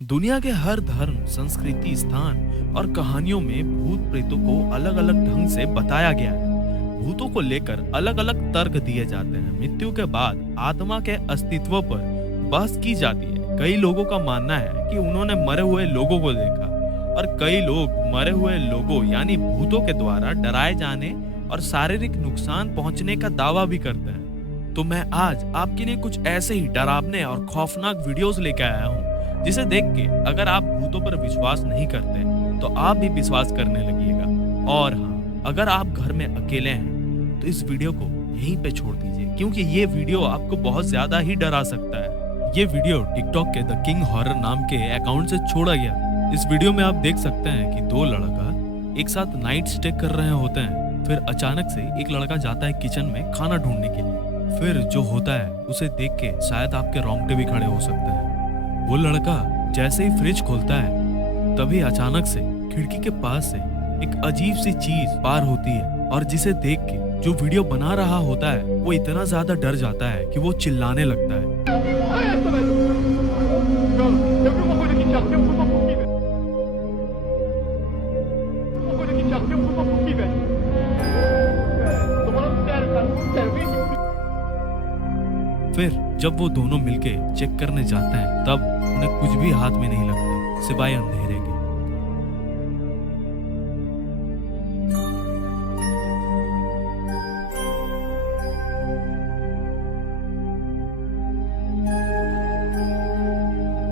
दुनिया के हर धर्म, संस्कृति, स्थान और कहानियों में भूत प्रेतों को अलग अलग ढंग से बताया गया है। भूतों को लेकर अलग अलग तर्क दिए जाते हैं। मृत्यु के बाद आत्मा के अस्तित्व पर बहस की जाती है। कई लोगों का मानना है कि उन्होंने मरे हुए लोगों को देखा और कई लोग मरे हुए लोगों यानी भूतों के द्वारा डराए जाने और शारीरिक नुकसान पहुंचने का दावा भी करते हैं। तो मैं आज आपके लिए कुछ ऐसे ही डरावने और खौफनाक वीडियोस लेकर आया हूं, जिसे देख के अगर आप भूतों पर विश्वास नहीं करते तो आप भी विश्वास करने लगिएगा। और हाँ, अगर आप घर में अकेले हैं तो इस वीडियो को यहीं पे छोड़ दीजिए, क्योंकि ये वीडियो आपको बहुत ज्यादा ही डरा सकता है। ये वीडियो टिकटॉक के द किंग हॉरर नाम के अकाउंट से छोड़ा गया। इस वीडियो में आप देख सकते हैं कि दो लड़का एक साथ नाइट स्टे कर रहे होते हैं। फिर अचानक से एक लड़का जाता है किचन में खाना ढूंढने के लिए। फिर जो होता है उसे देख के शायद आपके रोंगटे भी खड़े हो सकते हैं। वो लड़का जैसे ही फ्रिज खोलता है तभी अचानक से खिड़की के पास से एक अजीब सी चीज पार होती है, और जिसे देख के जो वीडियो बना रहा होता है वो इतना ज्यादा डर जाता है कि वो चिल्लाने लगता है। फिर जब वो दोनों मिलके चेक करने जाते हैं तब उन्हें कुछ भी हाथ में नहीं लगता सिवाय अंधेरे के।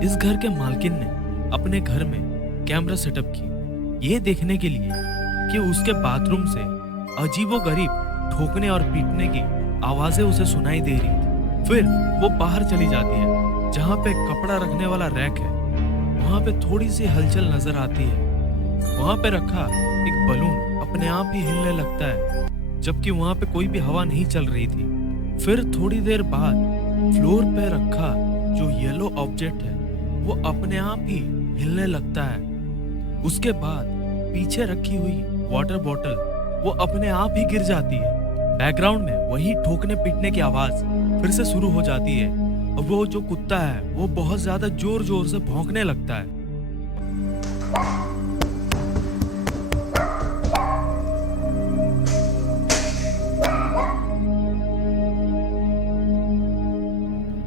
इस घर के मालकिन ने अपने घर में कैमरा सेटअप की, ये देखने के लिए कि उसके बाथरूम से अजीबोगरीब ठोकने और पीटने की आवाजें उसे सुनाई दे रही थी। फिर वो बाहर चली जाती है, जहाँ पे कपड़ा रखने वाला रैक है वहाँ पे थोड़ी सी हलचल नजर आती है। वहाँ पे रखा एक बलून अपने आप ही हिलने लगता है, जबकि वहाँ पे कोई भी हवा नहीं चल रही थी। फिर थोड़ी देर बाद फ्लोर पे रखा जो येलो ऑब्जेक्ट है वो अपने आप ही हिलने लगता है। उसके बाद पीछे रखी हुई वाटर बॉटल वो अपने आप ही गिर जाती है। बैकग्राउंड में वही ठोकने पीटने की आवाज फिर से शुरू हो जाती है और वो जो कुत्ता है वो बहुत ज्यादा जोर जोर से भौंकने लगता है।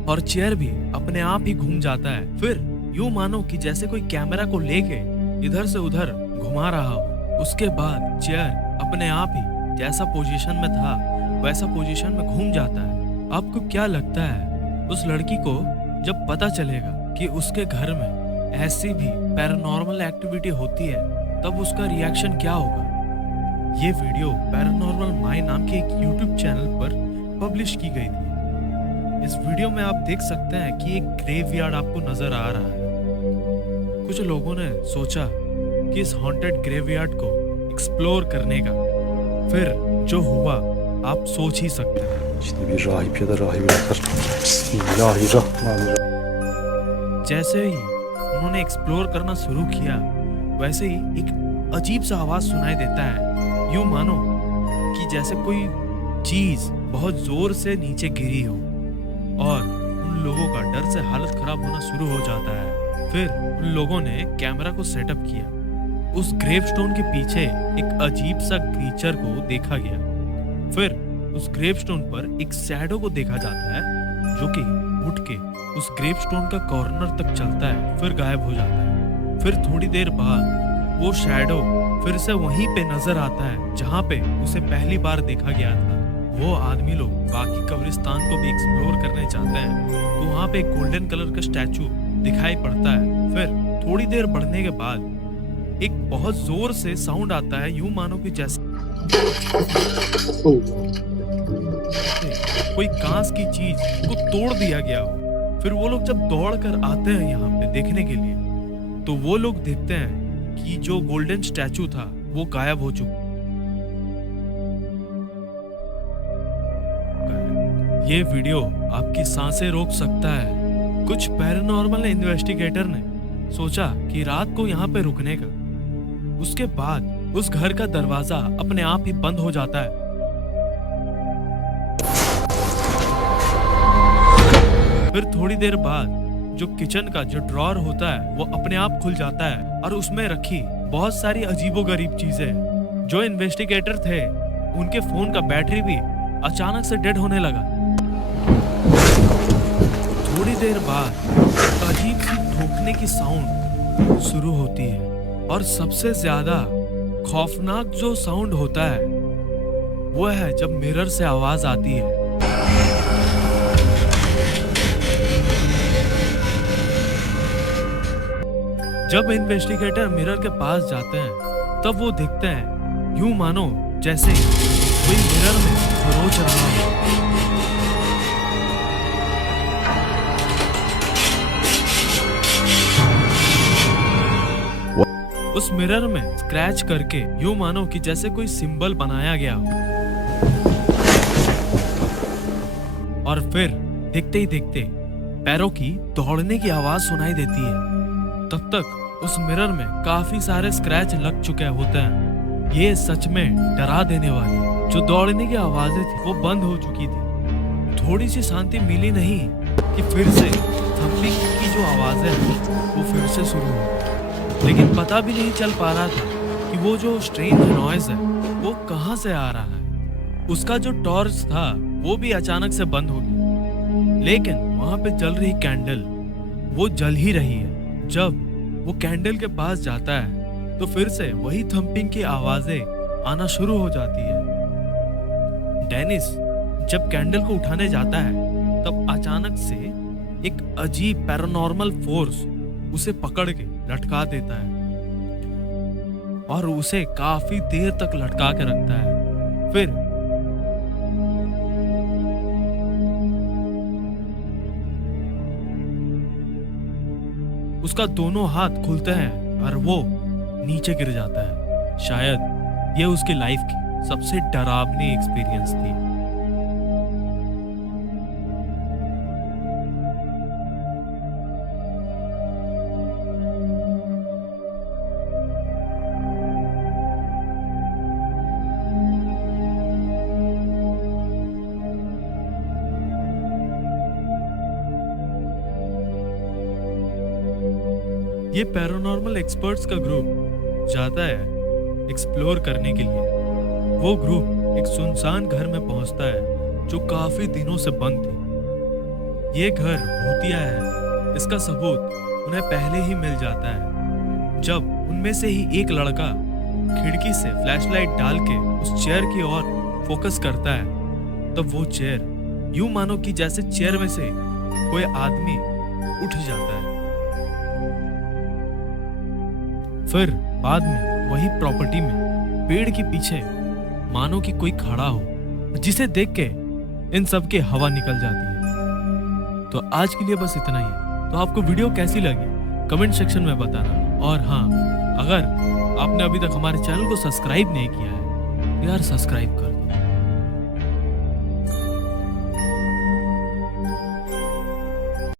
और चेयर भी अपने आप ही घूम जाता है। फिर यूं मानो कि जैसे कोई कैमरा को लेके इधर से उधर घुमा रहा हो। उसके बाद चेयर अपने आप ही जैसा पोजीशन में था वैसा पोजीशन में घूम जाता है। आपको क्या लगता है उस लड़की को जब पता चलेगा कि उसके घर में ऐसी भी पैरानॉर्मल एक्टिविटी होती है तब उसका रिएक्शन क्या होगा? ये वीडियो पैरानॉर्मल माई नाम के एक यूट्यूब चैनल पर पब्लिश की गई थी। इस वीडियो में आप देख सकते हैं कि एक ग्रेवयार्ड आपको नजर आ रहा है। कुछ लोगों ने सोचा कि इस हॉन्टेड ग्रेवयार्ड को एक्सप्लोर करने का, फिर जो हुआ आप सोच ही सकते हैं। जैसे ही उन्होंने एक्सप्लोर करना शुरू किया वैसे ही एक अजीब सा आवाज सुनाई देता है, यूं मानो कि जैसे कोई चीज बहुत जोर से नीचे गिरी हो, और उन लोगों का डर से हालत खराब होना शुरू हो जाता है। फिर उन लोगों ने कैमरा को सेटअप किया। उस ग्रेवस्टोन के पीछे एक अजीब सा क्रीचर को देखा गया। फिर उस ग्रेवस्टोन पर एक शैडो को देखा जाता है जो कि उठ के उस ग्रेवस्टोन का कॉर्नर तक चलता है, फिर गायब हो जाता है। फिर थोड़ी देर बाद वो शैडो फिर से वहीं पे नजर आता है जहाँ पे उसे पहली बार देखा गया था। वो आदमी लोग बाकी कब्रिस्तान को भी एक्सप्लोर करने चाहते हैं तो वहाँ पे एक गोल्डन कलर का स्टैचू दिखाई पड़ता है। फिर थोड़ी देर बढ़ने के बाद एक बहुत जोर से साउंड आता है, यूं मानो कि जैसे कोई कांच की चीज को तोड़ दिया गया हो। फिर वो लोग जब दौड़ कर आते हैं यहाँ पे देखने के लिए तो वो लोग देखते हैं कि जो गोल्डन स्टैचू था वो गायब हो चुका। ये वीडियो आपकी सांसें रोक सकता है। कुछ पैरानॉर्मल इन्वेस्टिगेटर ने सोचा कि रात को यहाँ पे रुकने का। उसके बाद उस घर का दरवाजा अपने आप ही बंद हो जाता है। फिर थोड़ी देर बाद जो किचन का जो ड्रॉर होता है वो अपने आप खुल जाता है और उसमें रखी बहुत सारी अजीबोगरीब चीजें। जो इन्वेस्टिगेटर थे उनके फोन का बैटरी भी अचानक से डेड होने लगा। थोड़ी देर बाद एक अजीब सी ठोकने की साउंड शुरू होती है और सबसे ज्यादा खौफनाक जो साउंड होता है वो है जब मिरर से आवाज आती है। जब इन्वेस्टिगेटर मिरर के पास जाते हैं तब वो देखते हैं यूं मानो जैसे कोई मिरर में खरोच रहा हो। उस मिरर में स्क्रैच करके यूं मानो कि जैसे कोई सिंबल बनाया गया हो। और फिर देखते ही देखते पैरों की दौड़ने की आवाज सुनाई देती है। तब तक उस मिरर में काफी सारे स्क्रैच लग चुके होते हैं। ये सच में डरा देने वाली जो दौड़ने की आवाजें थी वो बंद हो चुकी थी। थोड़ी सी शांति मिली नहीं कि फिर से थंपिंग की जो आवाजें हैं वो फिर से शुरू हो। लेकिन पता भी नहीं चल पा रहा था कि वो जो स्ट्रेंज नॉइज है वो कहां से आ रहा है। उसका जो टॉर्च था वो भी अचानक से बंद हो गया, लेकिन वहां पे जल रही कैंडल वो जल ही रही है। जब वो कैंडल के पास जाता है तो फिर से वही थंपिंग की आवाजें आना शुरू हो जाती है। डेनिस जब कैंडल को उठाने जाता है तब अचानक से एक अजीब पैरानॉर्मल फोर्स उसे पकड़ के लटका देता है और उसे काफी देर तक लटका के रखता है। फिर उसका दोनों हाथ खुलते हैं और वो नीचे गिर जाता है। शायद ये उसकी लाइफ की सबसे डरावनी एक्सपीरियंस थी। ये पैरानॉर्मल एक्सपर्ट्स का ग्रुप जाता है एक्सप्लोर करने के लिए। वो ग्रुप एक सुनसान घर में पहुंचता है जो काफी दिनों से बंद थी। ये घर भूतिया है, इसका सबूत उन्हें पहले ही मिल जाता है जब उनमें से ही एक लड़का खिड़की से फ्लैशलाइट डाल के उस चेयर की ओर फोकस करता है। तब वो चेयर यूं मानो कि जैसे चेयर में से कोई आदमी उठ जाता है। फिर बाद में वही प्रॉपर्टी में पेड़ के पीछे मानो कि कोई खड़ा हो, जिसे देख के इन सब के हवा निकल जाती है। तो आज के लिए बस इतना ही है। तो आपको वीडियो कैसी लगी कमेंट सेक्शन में बताना। और हाँ, अगर आपने अभी तक हमारे चैनल को सब्सक्राइब नहीं किया है तो यार सब्सक्राइब करो।